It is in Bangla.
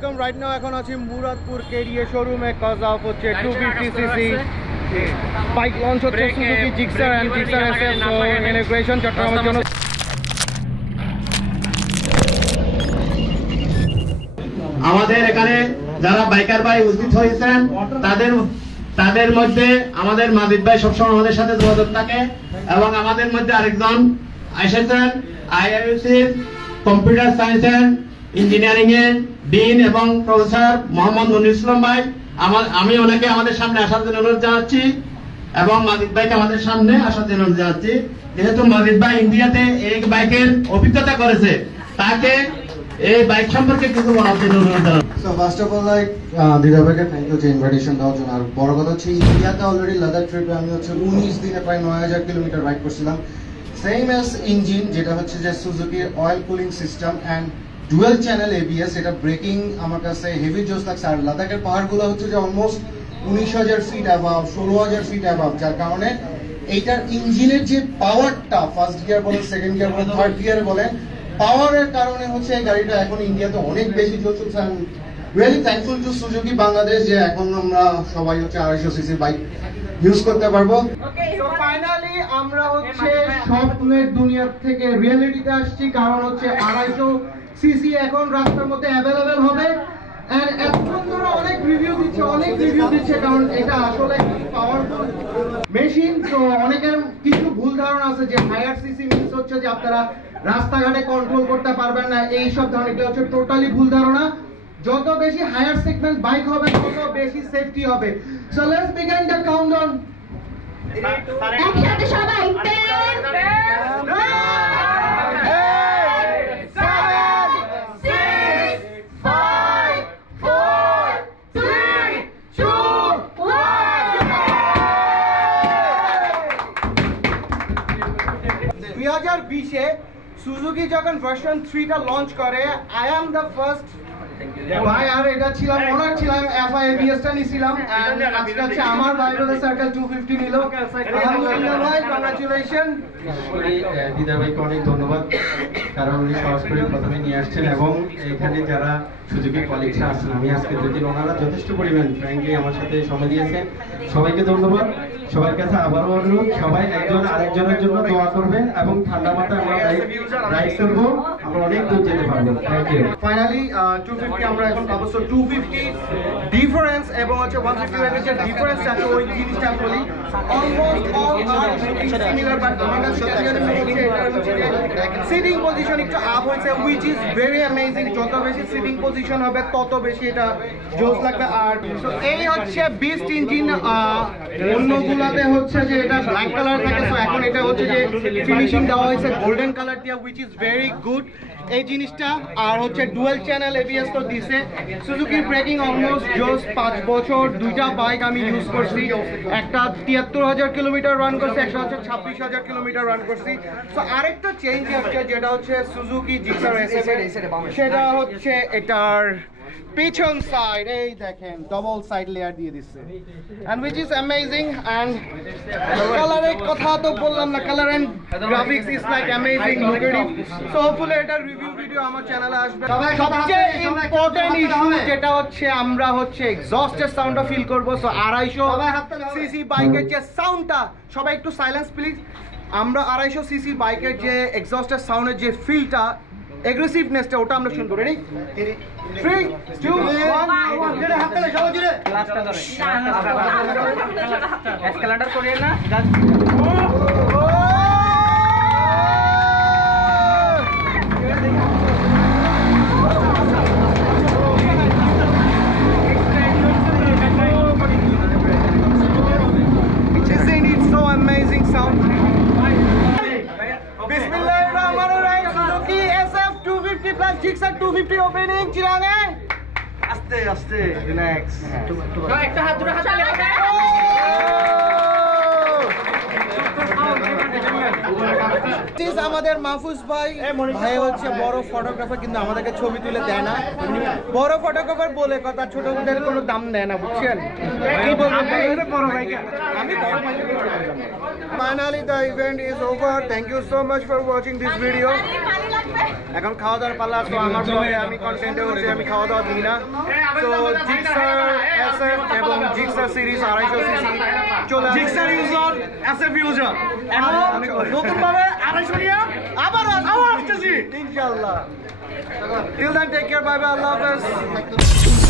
আলাইকুম। রাইট নাও এখন আছি মুরাদপুর কেডিএ শোরুমে কজ অফ হচ্ছে 250cc বাইক লঞ্চ হচ্ছে Suzuki Gixxer and Gixxer SF inauguration চট্টগ্রামের জন্য। আমাদের এখানে যারা বাইকার ভাই উপস্থিত হয়েছেন তাদের মধ্যে আমাদের মাজিদ ভাই সবসময় আমাদের সাথে যোগাযোগ থাকে এবং আমাদের মধ্যে আরেকজন এসেছেন আইআইইউসির কম্পিউটার সায়েন্স এন্ড ইঞ্জিনিয়ারিং এর ডিন এবং প্রফেসর মোহাম্মদ নুরুল ইসলাম ভাই। আমি ওনাকে আমাদের সামনে আসার জন্য অনুরোধ জানাচ্ছি এবং মাজিদ ভাইকে আমাদের সামনে আসার জন্য অনুরোধ জানাচ্ছি। যেহেতু মাজিদ ভাই ইন্ডিয়াতে এই বাইকের অভিজ্ঞতা করেছে, তাকে এই বাইক সম্পর্কে কিছু বলার জন্য অনুরোধ জানাচ্ছি। So first of all, like দিদা ভাইকে থ্যাংক ইউ যে ইনভাইটেশন দেওয়ার জন্য। আর বড় কথা হচ্ছে ইন্ডিয়াতে অলরেডি লাদাখ ট্রিপে আমি হচ্ছে 19 দিনে প্রায় 9000 কিলোমিটার রাইড করছিলাম। সেম অ্যাজ ইঞ্জিন, যেটা হচ্ছে যে সুজুকির oil cooling system and dual channel ABS, এটা ব্রেকিং আমার কাছে হেভি জোস লাগছে। আর লাদাখের পাহাড়গুলো হচ্ছে যে almost 19,000 fit above, 16,000 fit above, যার কারণে এইটার ইঞ্জিনের যে পাওয়ারটা, ফার্স্ট গিয়ার বলেন, সেকেন্ড গিয়ার বলেন, থার্ড গিয়ার বলেন, পাওয়ারের কারণে হচ্ছে এই গাড়িটা এখন ইন্ডিয়াতে অনেক বেশি চলছে। Really thankful to Suzuki Bangladesh যে এখন আমরা সবাই হচ্ছে 250 সিসির বাইক ইউজ করতে পারবো। তো ফাইনালি আমরা হচ্ছে স্বপ্নের দুনিয়া থেকে রিয়েলিটিতে আসছি, কারণ হচ্ছে 250 সিসি এখন রাস্তার মধ্যে অ্যাভেলেবেল হবে। এন্ড এখন ধরো অনেক রিভিউ দিচ্ছে কারণ এটা আসলে পাওয়ারফুল মেশিন। তো অনেকের কিছু ভুল ধারণা আছে যে হায়ার সিসি মিন্স হচ্ছে যে আপনারা রাস্তাঘাটে কন্ট্রোল করতে পারবেন না, এই সব ধারণা, এগুলো হচ্ছে টোটালি ভুল ধারণা। যত বেশি হায়ার সেগমেন্ট বাইক হবে তত বেশি সেফটি হবে। So let's begin the countdown. একসাথে সবাই 10 2020-এ সুজুকি যখন ভার্সন 3টা লঞ্চ করে, আই অ্যাম দ্য ফার্স্ট ভাই, আর এটা ছিলাম অনার ছিলাম এফআই এবিএসটা নিছিলাম। এন্ড আজকে হচ্ছে আমার ভাই ব্রাদার সার্কেল 250 নিল। আলহামদুলিল্লাহ ভাই, কংগ্রাচুলেশন। দিদা ভাইকে অনেক ধন্যবাদ, কারণ উনি সহজ করে প্রথমে নিয়ে আসছেন এবং এখানে যারা সুজুকি কলিগরা আছেন, আমি আজকে দুদিন ওনারা যথেষ্ট পরিমাণ ফ্র্যাঙ্কলি আমার সাথে সময় দিয়েছেন। সবাইকে ধন্যবাদ। সবার কাছে আবারও অনুরোধ, সবাই একজন আরেকজনের জন্য দোয়া করবেন এবং ঠান্ডা মাথায় আমরা রাইড করবো, আমরা অনেক দূর যেতে পারবো। Thank you. ফাইনালি 250 আমরা এখন পাবো। সো 250 ডিফারেন্স এবং হচ্ছে 150 এর যে ডিফারেন্স আছে ওই জিনিসটা বলি। Almost all are similar, but আমার কাছে সিটিং পজিশন একটু আপ হয়েছে, হুইচ ইজ ভেরি অ্যামেজিং। যত বেশি সিটিং পজিশন হবে তত বেশি এটা জোস লাগবে। আর এই হচ্ছে বিস্ট ইঞ্জিন। অন্যগুলাতে হচ্ছে যে এটা ব্ল্যাক কালার থাকে, তো এখন এটা হচ্ছে যে ফিনিশিং দেওয়া হয়েছে গোল্ডেন কালার দিয়ে, হুইচ ইজ ভেরি গুড এই জিনিসটা। আর হচ্ছে ডুয়েল চ্যানেল এবিএস তো দিছে। সুজুকির ব্রেকিং অলমোস্ট জোস। 5 বছর দুইটা বাইক আমি ইউজ করছি, একটা 73,000 কিলোমিটার রান করছি, একটা হচ্ছে 26,000 কিলোমিটার রান করছি। তো আরেকটা চেঞ্জ আসছে যেটা হচ্ছে সুজুকি জিক্সার এসএফ, সেটা হচ্ছে এটার পিছন সাইড, এই দেখেন ডবল সাইড লেয়ার দিয়ে দিচ্ছে, and which is amazing. And কালারের কথা তো বললাম না, colour and graphics is like amazing, look at it. So hopefully এটার রিভিউ ভিডিও আমার চ্যানেলে আসবে। সবচেয়ে ইম্পর্টেন্ট ইস্যু যেটা হচ্ছে আমরা হচ্ছে এক্সস্টের সাউন্ডটা ফিল করবো। সো 250 সিসি বাইকের যে সাউন্ডটা, সবাই একটু সাইলেন্স প্লিজ। আমরা 250 সিসি বাইকের যে এক্সস্টের সাউন্ডের যে ফিলটা, এগ্রেসিভনেসটা, ওটা আমরা শুনবো। রেডি? 3 2 1 জোরে হাত তালে, সবাই জোরে ক্লাসটা ধরে এসকেলেটর করিয়ে না। Isn't it so amazing sound? Bismillahirrahmanirrahim. Suzuki SF 250 plus Gixxer 250 opening. চিরাগে আস্তে আস্তে রিল্যাক্স। একটা হাত ধরে আমাদের মাহফুজ ভাই ভাই হচ্ছে বড় ফটোগ্রাফার, কিন্তু আমাদেরকে ছবি তুলে দেয় না। বড় ফটোগ্রাফার বলে কথা, ছোটদের কোনো দাম দেয় না, বুঝছেন? কি বলবো, বড় ভাইকে আমি বড় ভাইকে। Finally the event is over. Thank you so much for watching this video. এখন খাওয়া দাওয়ার পালা আছে আমার ব্লগে, আমি কন্টেন্টে হচ্ছে আমি খাওয়া দাওয়া দিই না। তো জিক্সার এসএফ এবং জিক্সার সিরিজ 250 সিসি চলে আসছে। জিক্সার ইউজার এসএফ ইউজার এখন নতুন ভাবে 250 নিয়ে আবার আসতেছি ইনশাআল্লাহ। Till then take care, bye bye, আল্লাহ হাফেজ।